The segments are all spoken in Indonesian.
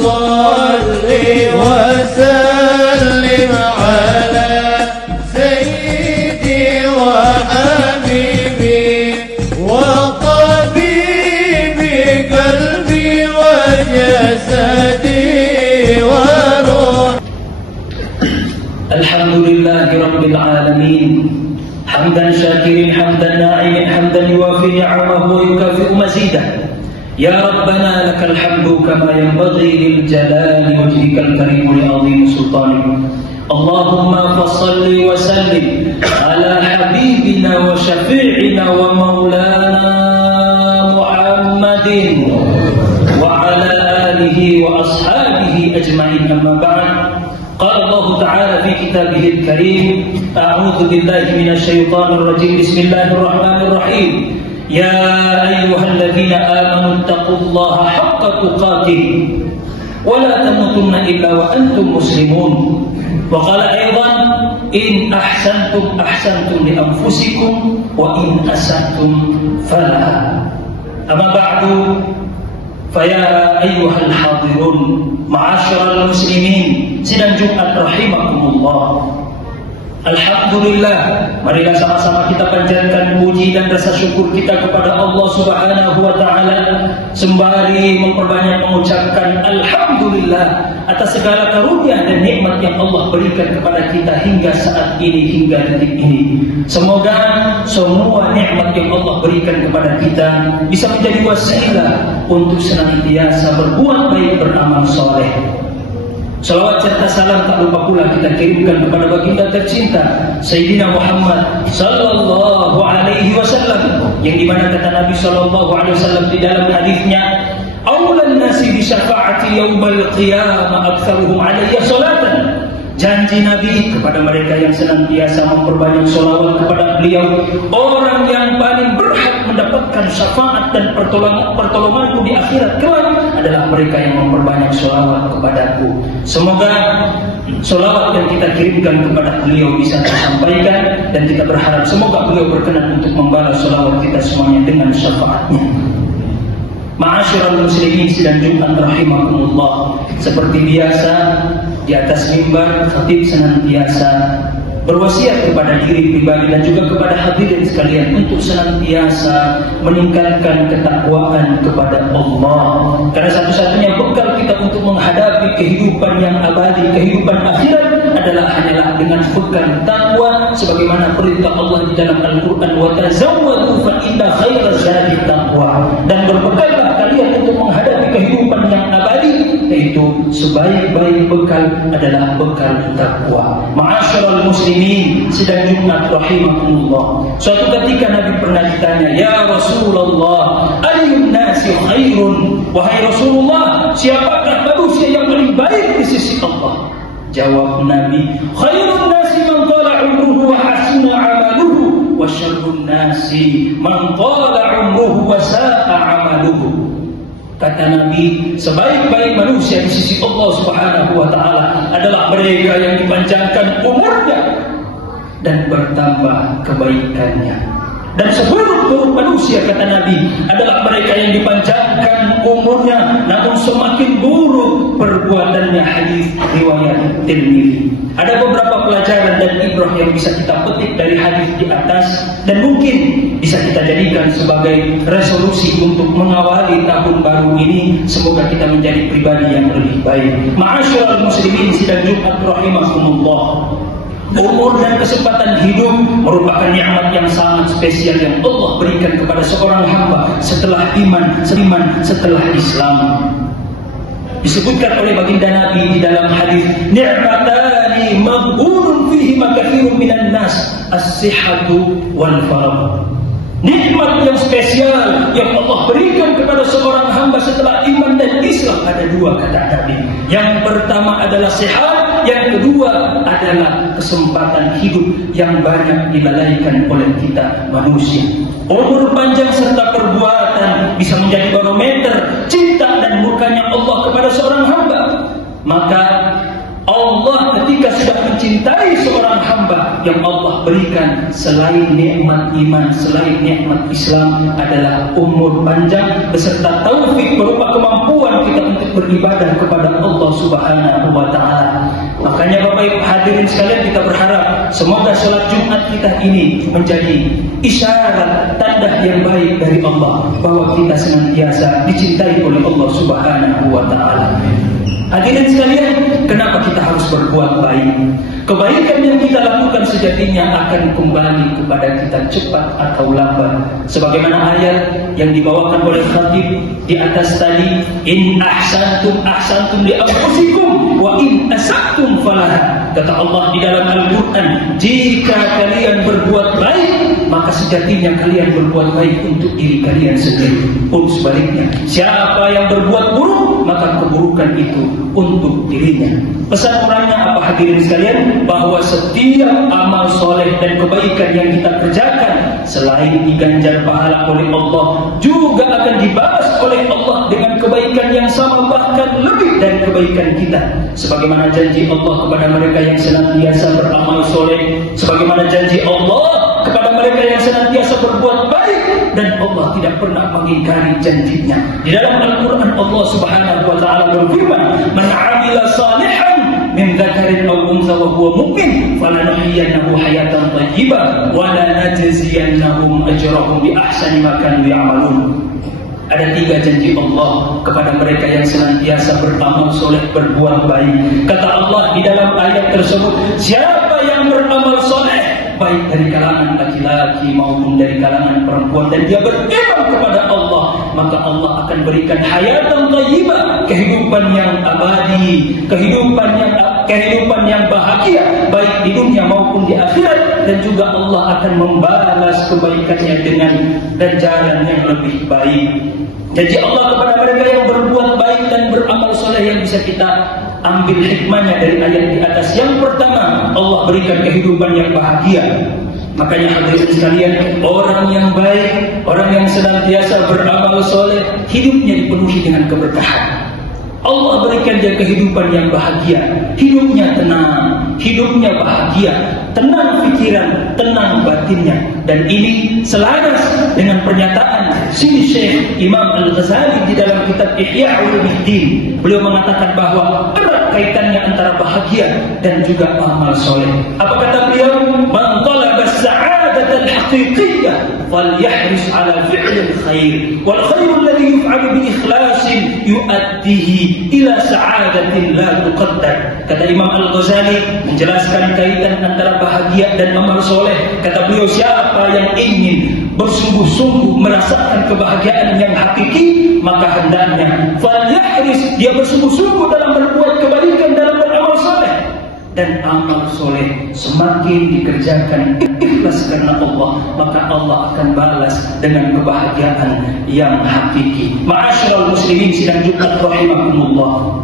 صل وسلم على سيدي وحبيبي وطبيبي قلبي وجسدي وروحي. الحمد لله رب العالمين حمدا شاكرين حمدا ناعما حمدا يوافي نعمه ويكافئ مزيده. يا ربنا لك الحمد كما ينبغي للجلال وجهك الكريم لعظيم سلطانك. اللهم فصل وسلم على حبيبنا وشفيعنا ومولانا محمد وعلى آله وأصحابه أجمعين. أما بعد، قال الله تعالى في كتابه الكريم: أعوذ بالله من الشيطان الرجيم. بسم الله الرحمن الرحيم. يا أيها الذين آمنوا اتقوا الله حق تقاته ولا تموتن إلا وأنتم مسلمون. وقال أيضا: إن أحسنتم أحسنتم لأنفسكم وإن أسأتم فلها. أما بعد، فيا أيها الحاضرون معاشر المسلمين sidang Jumat rahimakumullah. Alhamdulillah, marilah sama-sama kita panjatkan puji dan rasa syukur kita kepada Allah Subhanahu wa taala sembari memperbanyak mengucapkan alhamdulillah atas segala karunia dan nikmat yang Allah berikan kepada kita hingga saat ini, hingga detik ini. Semoga semua nikmat yang Allah berikan kepada kita bisa menjadi wasilah untuk senantiasa berbuat baik, beramal soleh. Salawat serta salam tak lupa pula kita kirimkan kepada baginda tercinta Sayyidina Muhammad sallallahu alaihi wasallam, yang dimana kata Nabi sallallahu alaihi wasallam di dalam hadisnya, "Aulan nasi bi syafaati yaumal qiyamah aktsaruhum alayya salatan." Janji Nabi kepada mereka yang senantiasa memperbanyak sholawat kepada beliau, orang yang paling berhak mendapatkan syafaat dan pertolonganku di akhirat kelak adalah mereka yang memperbanyak sholawat kepadaku. Semoga sholawat yang kita kirimkan kepada beliau bisa tersampaikan, dan kita berharap semoga beliau berkenan untuk membalas sholawat kita semuanya dengan syafaatnya. Ma'asyiral muslimin sidang Jumat rahimakumullah. Seperti biasa, di atas mimbar khatib senantiasa berwasiat kepada diri pribadi dan juga kepada hadirin sekalian untuk senantiasa meningkatkan ketakwaan kepada Allah. Karena satu-satunya bekal kita untuk menghadapi kehidupan yang abadi, kehidupan akhirat hanyalah dengan bekal takwa, sebagaimana perintah Allah di dalam Al-Quran, wa tazawwadu fa inna khairaz zadi taqwa. Dan berbekallah kalian untuk menghadapi kehidupan yang abadi, yaitu sebaik-baik bekal adalah bekal takwa. Ma'asyiral muslimin sidang Jumat rahimakumullah. Suatu ketika Nabi pernah ditanya, "Ya Rasulullah, ayyun nasi khairun?" Wahai Rasulullah, siapakah manusia yang paling baik di sisi Allah? Jawab Nabi, "Khairun nasi man tala umruhu wa hasuna amaluhu, wa syarrun nasi man tala umruhu wa sa'a amaluhu." Kata Nabi, sebaik-baik manusia di sisi Allah Subhanahu wa taala adalah mereka yang dipanjangkan umurnya dan bertambah kebaikannya. Dan seburuk-buruk manusia, kata Nabi, adalah mereka yang dipanjangkan umurnya namun semakin buruk perbuatannya. Hadis riwayat Tirmidzi. Ada beberapa pelajaran dan ibrah yang bisa kita petik dari hadis di atas, dan mungkin bisa kita jadikan sebagai resolusi untuk mengawali tahun baru ini. Semoga kita menjadi pribadi yang lebih baik. Ma'asyiral muslimin sidang Jumat rahimakumullah. Umur dan kesempatan hidup merupakan nikmat yang sangat spesial yang Allah berikan kepada seorang hamba setelah iman, setelah Islam. Disebutkan oleh baginda Nabi di dalam hadis, "Ni'matani maghbunun fihi katsirun minan nas, as-sihhatu wal faragh." Nikmat yang spesial yang Allah berikan kepada seorang hamba setelah iman dan Islam ada dua, kata Nabi. Yang pertama adalah sehat, yang kedua adalah kesempatan hidup yang banyak dilalaikan oleh kita manusia. Umur panjang serta perbuatan bisa menjadi barometer cinta dan murkanya Allah kepada seorang hamba. Maka Allah ketika sudah mencintai seorang hamba, yang Allah berikan selain nikmat iman, selain nikmat Islam adalah umur panjang beserta taufik berupa kemampuan kita untuk beribadah kepada Allah Subhanahu wa Ta'ala. Makanya Bapak Ibu hadirin sekalian, kita berharap semoga sholat Jumat kita ini menjadi isyarat tanda yang baik dari Allah bahwa kita senantiasa dicintai oleh Allah Subhanahu wa Ta'ala. Hadirin sekalian, kenapa kita harus berbuat baik? Kebaikan yang kita lakukan sejatinya akan kembali kepada kita cepat atau lambat. Sebagaimana ayat yang dibawakan oleh khatib di atas tadi, in ahsantum ahsantum li anfusikum wa in asa'tum falaha. Kata Allah di dalam Al-Quran, jika kalian berbuat baik, maka sejatinya kalian berbuat baik untuk diri kalian sendiri. Pun sebaliknya, siapa yang berbuat buruk, maka keburukan itu untuk dirinya. Pesan orangnya apa hadirin sekalian? Bahwa setiap amal soleh dan kebaikan yang kita kerjakan, selain diganjar pahala oleh Allah, juga akan dibalas oleh Allah dengan kebaikan yang sama, bahkan lebih dari kebaikan kita. Sebagaimana janji Allah kepada mereka yang senantiasa beramal soleh, sebagaimana janji Allah kepada mereka yang senantiasa berbuat baik, dan Allah tidak pernah mengingkari janjinya. Di dalam Al-Quran Allah Subhanahu wa Ta'ala berfirman, man 'amila salihan min dzakarin aw untha wa huwa mu'min falanuhyiyannahu hayatan thayyibah wa lanajziyannahum ajrahum bi ahsani ma kanu ya'malun. Ada 3 janji Allah kepada mereka yang senantiasa beramal soleh, berbuat baik. Kata Allah di dalam ayat tersebut, siapa yang beramal soleh, baik dari kalangan laki-laki maupun dari kalangan perempuan, dan dia beriman kepada Allah, maka Allah akan berikan hayatan thayyibah, kehidupan yang abadi, kehidupan yang bahagia, baik di dunia maupun di akhirat, dan juga Allah akan membalas kebaikannya dengan ganjaran yang lebih baik. Jadi Allah kepada mereka yang berbuat baik dan beramal soleh, yang bisa kita ambil hikmahnya dari ayat di atas. Yang pertama, Allah berikan kehidupan yang bahagia. Makanya hadirin sekalian, orang yang baik, orang yang senantiasa beramal soleh, hidupnya dipenuhi dengan keberkahan. Allah berikan dia kehidupan yang bahagia, hidupnya tenang, hidupnya bahagia, tenang pikiran, tenang batinnya. Dan ini selaras dengan pernyataan Syekh Imam Al-Ghazali di dalam kitab Ihya Ulumuddin. Beliau mengatakan bahwa erat kaitannya antara bahagia dan juga amal soleh. Apa kata beliau? Man talaba as-sa'adata al-haqiqiyyah falyahris 'ala fi'lil khair, wal khairu alladhi yuf'alu bi ikhlasin yu'addihi ila sa'adatin la tuqaddar. Kata Imam Al-Ghazali menjelaskan kaitan antara bahagia dan amal soleh. Kata beliau, siapa yang ingin bersungguh-sungguh merasakan kebahagiaan yang hakiki, maka hendaknya falyahris, dia bersungguh-sungguh dalam berbuat kebaikan, dalam beramal soleh. Dan amal soleh semakin dikerjakan ikhlas karena Allah, maka Allah akan balas dengan kebahagiaan yang hakiki. Ma'asyiral muslimin sidang Jumat rahimakumullah.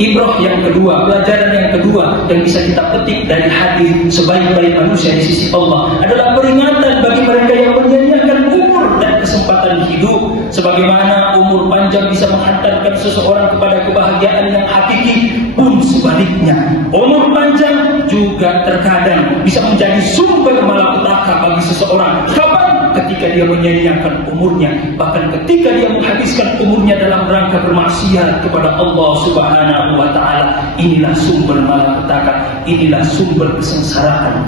Ibrah yang kedua, pelajaran yang kedua yang bisa kita petik dari hadis sebaik-baik manusia di sisi Allah adalah peringatan bagi mereka yang menyanyiakan umur dan kesempatan hidup. Sebagaimana umur panjang bisa menghantarkan seseorang kepada kebahagiaan yang hakiki, pun sebaliknya umur panjang juga terkadang bisa menjadi sumber malapetaka bagi seseorang. Kapan? Ketika dia menyanyiakan umurnya, bahkan ketika dia menghabiskan umurnya dalam rangka bermaksiat kepada Allah Subhanahu wa Ta'ala. Inilah sumber malapetaka, inilah sumber kesengsaraan.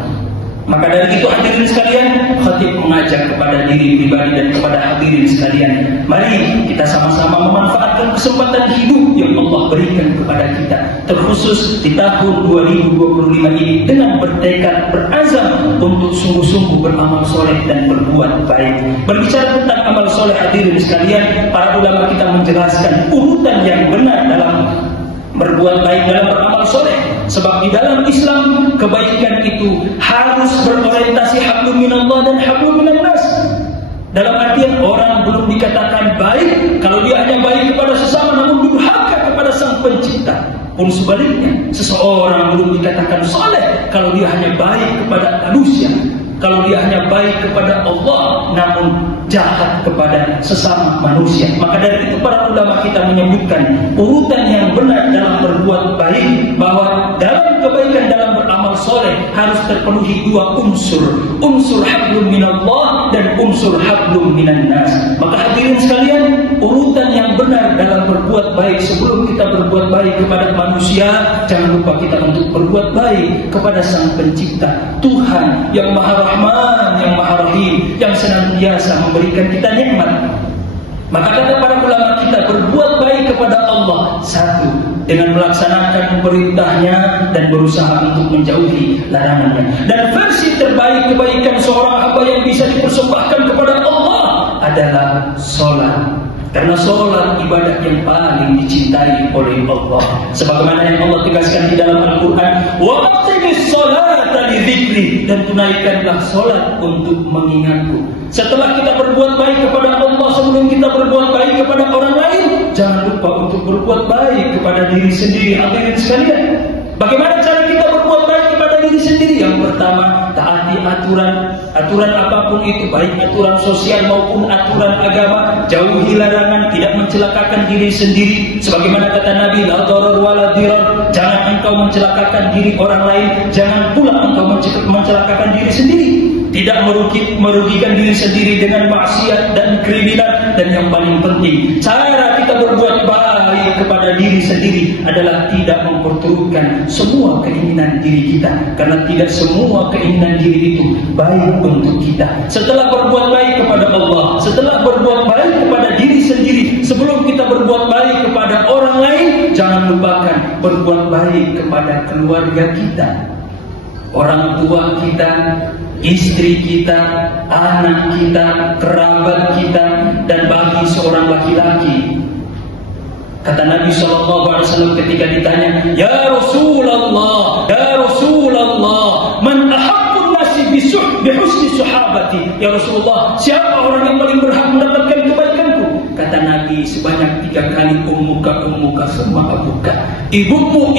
Maka dari itu hadirin sekalian, khatib mengajak kepada diri pribadi dan kepada hadirin sekalian, mari kita sama-sama memanfaatkan kesempatan hidup yang Allah berikan kepada kita, terkhusus di tahun 2025 ini, dengan bertekad, berazam untuk sungguh-sungguh beramal soleh dan berbuat baik. Berbicara tentang amal soleh hadirin sekalian, para ulama kita menjelaskan urutan yang benar dalam berbuat baik, dalam beramal soleh. Sebab di dalam Islam, kebaikan itu harus berorientasi hablum minallah dan hablum minannas. Dalam artian, orang belum dikatakan baik kalau dia hanya baik kepada sesama namun durhaka kepada Sang Pencipta. Pun sebaliknya, seseorang belum dikatakan saleh kalau dia hanya baik kepada manusia, kalau dia hanya baik kepada Allah namun jahat kepada sesama manusia. Maka dari itu para ulama kita menyebutkan urutan yang benar dalam berbuat baik, bahwa dalam kebaikan dalam beramal soleh harus terpenuhi dua unsur. Unsur hablum minallah dan unsur hablum minan nas. Maka hadirin sekalian, urutan yang benar dalam berbuat baik sebelum kita berbuat baik kepada manusia, jangan lupa kita untuk berbuat baik kepada Sang Pencipta, Tuhan yang Maha Rahman, yang Maha Rahim, yang senantiasa memberikan kita nikmat. Maka kata para ulama kita, berbuat baik kepada Allah, satu, dengan melaksanakan perintahnya dan berusaha untuk menjauhi larangannya. Dan versi terbaik kebaikan seorang hamba yang bisa dipersembahkan kepada Allah adalah sholat. Karena sholat ibadah yang paling dicintai oleh Allah. Sebagaimana yang Allah tegaskan di dalam Al-Quran, wa aqimis sholata li dzikri, dan tunaikanlah sholat untuk mengingatku. Setelah kita berbuat baik kepada Allah, sebelum kita berbuat baik kepada orang lain, jangan lupa untuk berbuat baik kepada diri sendiri. Hadirin sekalian, bagaimana cara kita berbuat baik kepada diri sendiri? Yang pertama, taati aturan apapun itu, baik aturan sosial maupun aturan agama. Jauhi larangan, tidak mencelakakan diri sendiri. Sebagaimana kata Nabi, la darar wa la dirar, jangan engkau mencelakakan diri orang lain, jangan pula engkau mencelakakan diri sendiri. Tidak merugikan diri sendiri dengan maksiat dan kriminal. Dan yang paling penting, cara kita berbuat baik kepada diri sendiri adalah tidak memperturutkan semua keinginan diri kita. Karena tidak semua keinginan diri itu baik untuk kita. Setelah berbuat baik kepada Allah, setelah berbuat baik kepada diri sendiri, sebelum kita berbuat baik kepada orang lain, jangan lupakan berbuat baik kepada keluarga kita, orang tua kita, istri kita, anak kita, kerabat kita, dan bagi seorang laki-laki. Kata Nabi SAW ketika ditanya, Ya Rasulullah, man ahabbun nasi bihusni sahabati. Ya Rasulullah, siapa orang yang paling berhak mendapatkan kebaikanku? Kata Nabi sebanyak 3 kali, ummuka semua abuka. Ibumu,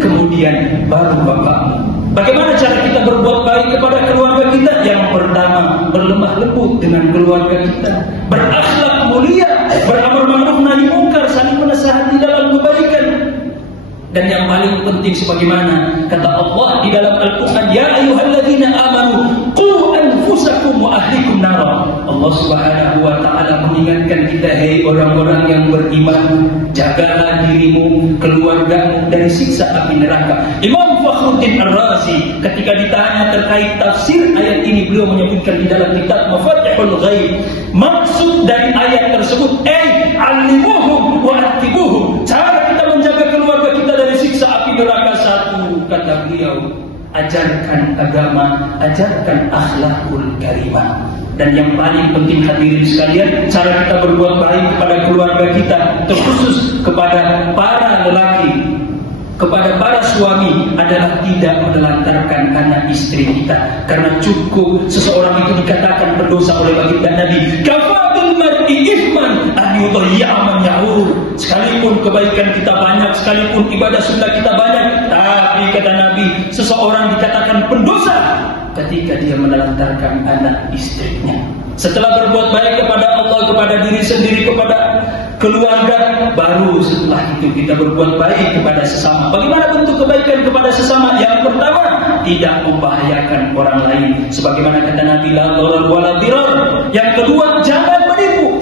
kemudian baru bapakmu. Bagaimana cara kita berbuat baik kepada keluarga kita? Yang pertama, berlemah lembut dengan keluarga kita, berakhlak mulia, beramar ma'ruf nahi mungkar, saling menasihati dalam kebaikan. Dan yang paling penting, sebagaimana kata Allah di dalam Al-Quran, Ya ayyuhalladzina amanu qu anfusakum wa ahlikum nara. Allah Subhanahu wa ta'ala mengingatkan kita, hei orang-orang yang beriman, jagalah dirimu, keluargamu dari siksa api neraka. Imam Fakhruddin Ar-Razi ketika ditanya terkait tafsir ayat ini, beliau menyebutkan di dalam kitab Mafatihul Ghaib, maksud dari ayat tersebut, alimuhum wa atibuhum, cara kita menjaga keluarga kita dari siksa api neraka. Satu, kata beliau, ajarkan agama, ajarkan akhlakul karimah. Dan yang paling penting, hadirin sekalian, cara kita berbuat baik kepada keluarga kita, terkhusus kepada para lelaki, kepada para suami, adalah tidak menelantarkan anak istri kita. Karena cukup seseorang itu dikatakan berdosa oleh baginda Nabi, kafabil mar'i ithman an yudayya man ya'ur. Sekalipun kebaikan kita banyak, sekalipun ibadah sunnah kita banyak, tapi kata Nabi, seseorang dikatakan pendosa ketika dia menelantarkan anak istrinya. Setelah berbuat baik kepada Allah, kepada diri sendiri, kepada keluarga, baru setelah itu kita berbuat baik kepada sesama. Bagaimana bentuk kebaikan kepada sesama? Yang pertama, tidak membahayakan orang lain, sebagaimana kata Nabi, la darar wa la dirar. Yang kedua, jangan menipu.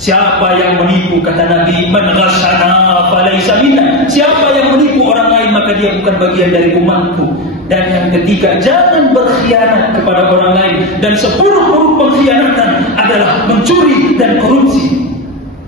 Siapa yang menipu, kata Nabi, man ghashana falaysa minna. Siapa yang menipu orang lain, maka dia bukan bagian dari umatku. Dan yang ketiga, jangan berkhianat kepada orang lain. Dan seburuk-buruk pengkhianatan adalah mencuri dan korupsi.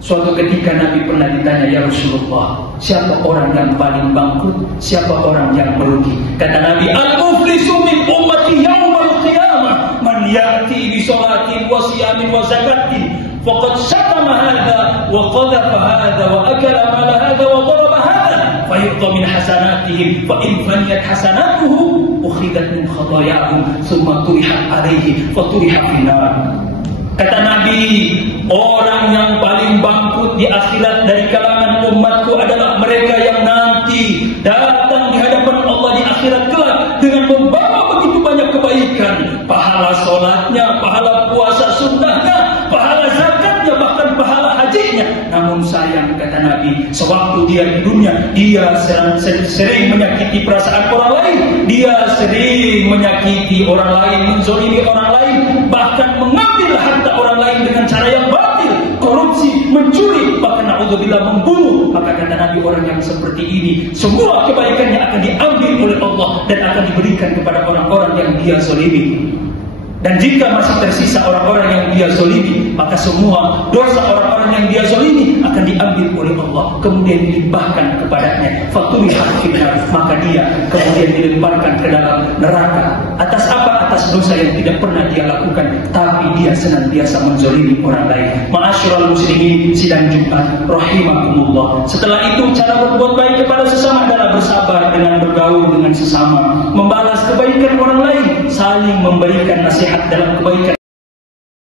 Suatu ketika Nabi pernah ditanya, Ya Rasulullah, siapa orang yang paling bangkrut? Siapa orang yang merugi? Kata Nabi, al-muflisu min ummati yawmal qiyamah man ya'ti bi sholatin wa siyamin wa zakatin faqad syatama hadha wa qadhafa hadha wa akala mala hadha wa daraba hadha fayuqta min hasanatihim fa in faniyat hasanatuhu ukhidat min khatayahum thumma turihat alaihi fa turiha finnar. Kata Nabi, orang yang paling bangkrut di akhirat dari kalangan umatku adalah mereka yang nanti datang di hadapan Allah di akhirat kelak dengan membawa begitu banyak kebaikan, pahala sholatnya, pahala puasa sunnahnya, pahala zakatnya, bahkan pahala hajinya. Namun sayang, sayang, kata Nabi. Sewaktu dia di dunia, dia sering menyakiti perasaan orang lain, dia sering menyakiti orang lain, menzalimi orang lain, bahkan mengambil harta orang lain dengan cara yang batil, korupsi, mencuri, bahkan naudzubillah membunuh. Maka kata Nabi, orang yang seperti ini semua kebaikannya akan diambil oleh Allah dan akan diberikan kepada orang-orang yang dia zalimi. Dan jika masih tersisa orang-orang yang dia zalimi, maka semua dosa orang-orang yang dia zalimi akan diambil oleh Allah, kemudian dilimpahkan kepadanya. Faturihat finnar, maka dia kemudian dilemparkan ke dalam neraka. Atas apa? Atas dosa yang tidak pernah dia lakukan, tapi dia senantiasa menzalimi orang lain. Ma'asyiral muslimin, sidang Jumat rahimakumullah. Setelah itu, cara berbuat baik kepada sesama adalah bersabar dengan bergaul dengan sesama, membalas kebaikan orang lain, saling memberikan nasihat dalam kebaikan